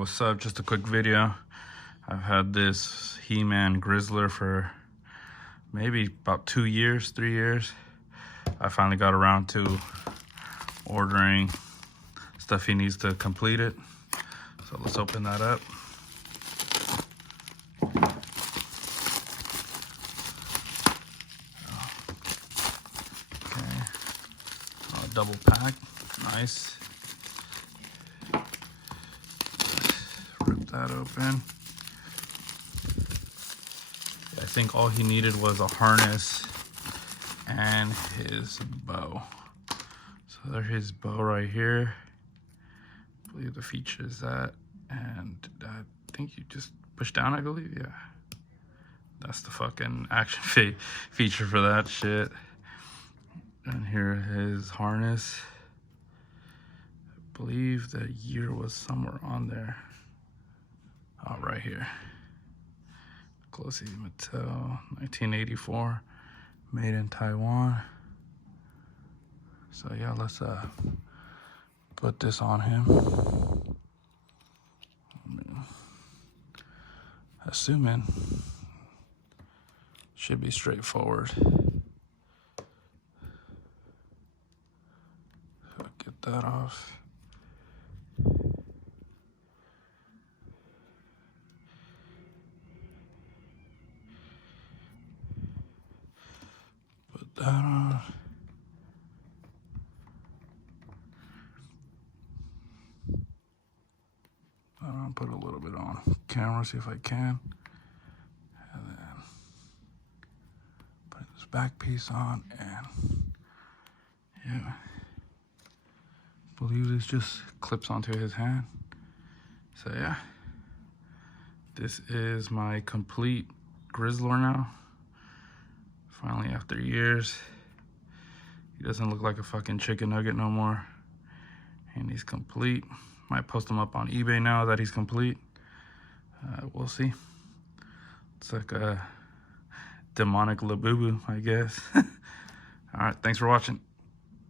what's up? Just a quick video. I've had this He-Man grizzlor for maybe about 2 years, 3 years. I finally got around to ordering stuff he needs to complete it. So let's open that up. Okay, double pack, nice. Rip that open. I think all he needed was a harness and his bow. So there's his bow right here. I believe the feature is that, and I think you just push down, I believe, yeah. That's the fucking action feature for that shit. And here his harness. I believe the year was somewhere on there. Oh, right here. Closely Mattel, 1984, made in Taiwan. So yeah, let's put this on him. Assuming should be straightforward. So get that off. Put that on. I'll put a little bit on camera, see if I can. And then put this back piece on, and yeah. I believe this just clips onto his hand. So yeah. This is my complete grizzlor now. Finally, after years. He doesn't look like a fucking chicken nugget no more. And he's complete. Might post him up on eBay now that he's complete. We'll see. It's like a demonic Labubu, I guess. All right, thanks for watching.